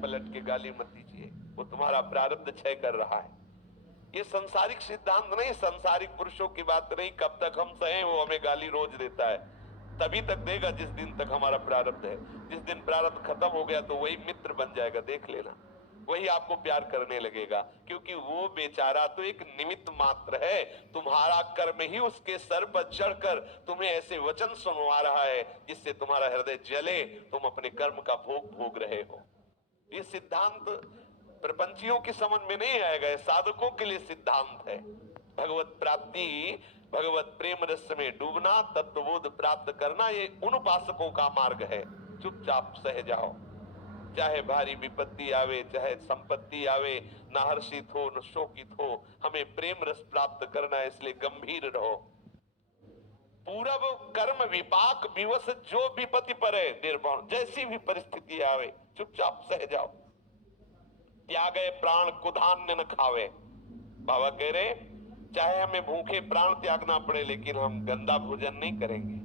पलट के गाली मत दीजिए, वो तुम्हारा प्रारब्ध क्षय कर रहा है। ये संसारिक सिद्धांत नहीं, संसारिक पुरुषों की बात नहीं। कब तक हम सहे, वो हमें गाली रोज देता है, तभी तक देगा जिस दिन तक हमारा प्रारब्ध है। जिस दिन प्रारब्ध खत्म हो गया तो वही मित्र बन जाएगा, देख लेना, वही आपको प्यार करने लगेगा, क्योंकि वो बेचारा तो एक निमित्त मात्र है। तुम्हारा कर्म ही उसके सर पर चढ़कर तुम्हें ऐसे वचन सुनवा रहा है जिससे तुम्हारा हृदय जले, तुम अपने कर्म का भोग भोग रहे हो। ये सिद्धांत प्रपंचियों की समझ में नहीं आएगा, साधकों के लिए सिद्धांत है। भगवत प्राप्ति, भगवत प्रेम रस में डूबना, तत्वबोध प्राप्त करना, ये उन उपासकों का मार्ग है। चुपचाप सह जाओ, चाहे भारी विपत्ति आवे, चाहे संपत्ति आवे, न हर्षित हो न शोकित हो, हमें प्रेम रस प्राप्त करना है, इसलिए गंभीर रहो। पूरब कर्म विपाक विवश जो विपत्ति पर है निर्भर, जैसी भी परिस्थिति आवे चुपचाप सह जाओ। त्यागे प्राण कुधान्य न खावे, बाबा कह रहे चाहे हमें भूखे प्राण त्यागना पड़े लेकिन हम गंदा भोजन नहीं करेंगे,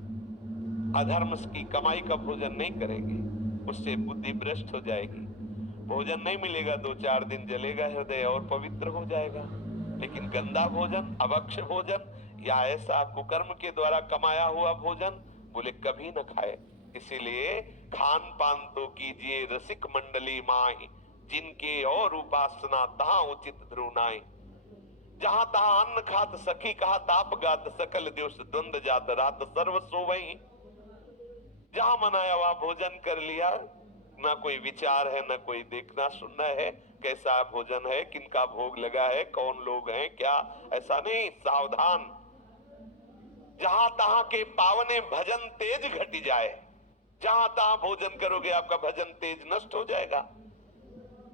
अधर्म की कमाई का भोजन नहीं करेंगे, उससे बुद्धि भ्रष्ट हो जाएगी। भोजन नहीं मिलेगा, 2-4 दिन जलेगा हृदय और पवित्र हो जाएगा, लेकिन गंदा भोजन, अभक्ष भोजन या ऐसा कुकर्म के द्वारा कमाया हुआ भोजन बोले कभी न खाए। इसीलिए खान पान तो कीजिए रसिक मंडली माही, जिनके और उपासना तहां उचित ध्रुनाई। जहां तहां अन्न खात सखी कहा ताप गात, सकल दिवस द्वंद जात रात सर्व सोवई। जहां मनाया वहां भोजन कर लिया, ना कोई विचार है, ना कोई देखना सुनना है कैसा भोजन है, किनका भोग लगा है, कौन लोग हैं क्या, ऐसा नहीं, सावधान। जहां तहां के पावने भजन तेज घटी जाए, जहां तहां भोजन करोगे आपका भजन तेज नष्ट हो जाएगा।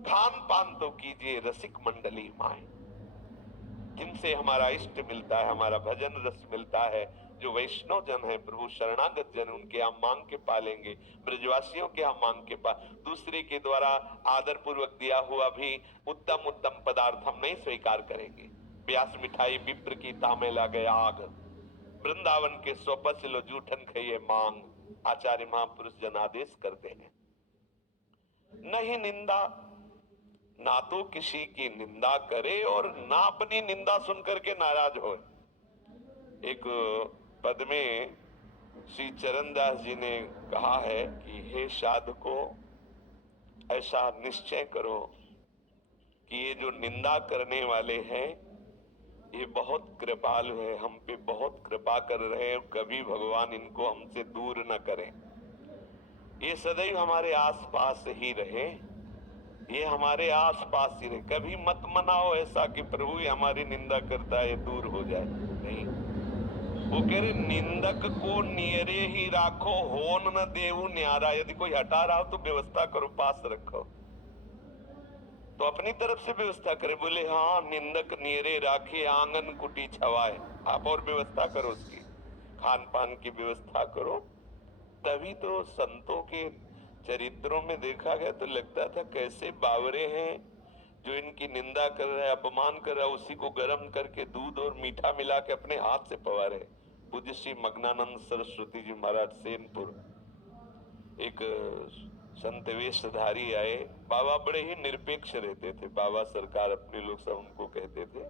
खान पान तो कीजिए रसिक मंडली माए, जिनसे हमारा इष्ट मिलता है, हमारा भजन रस मिलता है, जो वैष्णव जन है, प्रभु शरणागत जन, उनके हम मांग के पालेंगे, ब्रजवासियों के हम मांग के पा, दूसरे के द्वारा आदर पूर्वक दिया हुआ भी उत्तम उत्तम पदार्थ हम नहीं स्वीकार करेंगे। प्यास मिठाई विप्र की तामे ला गया आग, वृंदावन के सोपस लो जूठन खाइए मांग, आचार्य महापुरुष जन आदेश करते हैं। नहीं निंदा, ना तो किसी की निंदा करे और ना अपनी निंदा सुनकर के नाराज हो। एक पद में श्री चरणदास जी ने कहा है कि हे साधको, ऐसा निश्चय करो कि ये जो निंदा करने वाले हैं ये बहुत कृपालु है, हम पे बहुत कृपा कर रहे हैं, कभी भगवान इनको हमसे दूर न करें। ये सदैव हमारे आसपास ही रहे, ये हमारे आसपास ही रहे। कभी मत मनाओ ऐसा कि प्रभु ये हमारी निंदा करता है दूर हो जाए, नहीं। वो कह रहे निंदक को नियरे ही राखो, होन न देऊ न्यारा। यदि कोई हटा रहा हो तो व्यवस्था करो, पास रखो, तो अपनी तरफ से व्यवस्था करे। बोले हाँ, निंदक नियरे राखे आंगन कुटी छवाए, आप और व्यवस्था करो, उसकी खान पान की व्यवस्था करो। तभी तो संतों के चरित्रों में देखा गया तो लगता था कैसे बावरे हैं, जो इनकी निंदा कर रहा है, अपमान कर रहा है, उसी को गर्म करके दूध और मीठा मिला के अपने हाथ से पवारे। पूज्य श्री मग्नानंद सरस्वती जी महाराज सेनपुर, एक संत वेशधारी आए, बाबा बड़े ही निरपेक्ष रहते थे, बाबा सरकार अपने लोग सब उनको कहते थे,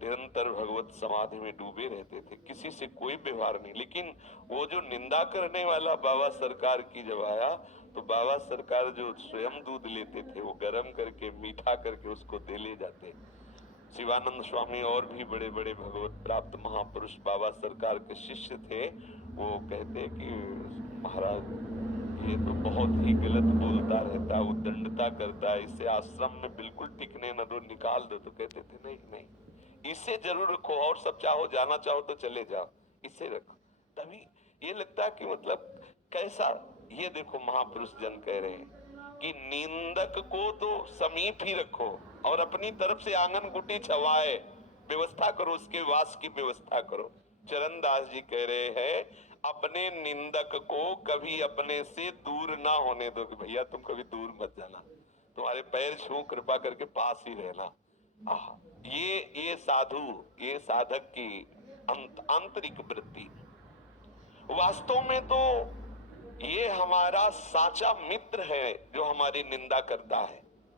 निरंतर भगवत समाधि में डूबे रहते थे, किसी से कोई व्यवहार नहीं। लेकिन वो जो निंदा करने वाला बाबा सरकार की जब आया तो बाबा सरकार जो स्वयं दूध लेते थे वो गर्म करके मीठा करके उसको दे ले जाते। शिवानंद स्वामी और भी बड़े बड़े भगवत प्राप्त महापुरुष बाबा सरकार के शिष्य थे, वो कहते कि महाराज ये तो बहुत ही गलत बोलता रहता है, उद्दंडता करता है, इससे आश्रम में बिल्कुल टिकने न दो, निकाल दो। तो कहते थे नहीं नहीं, इसे जरूर रखो, और सब चाहो, जाना चाहो तो चले जाओ, इसे रखो। तभी ये लगता है कि मतलब कैसा, ये देखो महापुरुष जन कह रहे हैं कि निंदक को तो समीप ही रखो और अपनी तरफ से आंगन गुटी छवाए, व्यवस्था करो, उसके वास की व्यवस्था करो। चरणदास जी कह रहे हैं अपने निंदक को कभी अपने से दूर ना होने दो, कि भैया तुम कभी दूर मत जाना, तुम्हारे पैर छू कृपा करके पास ही रहना। ये साधु, ये साधक की आंतरिक वृत्ति। वास्तव में तो ये हमारा साचा मित्र है जो हमारी निंदा करता है।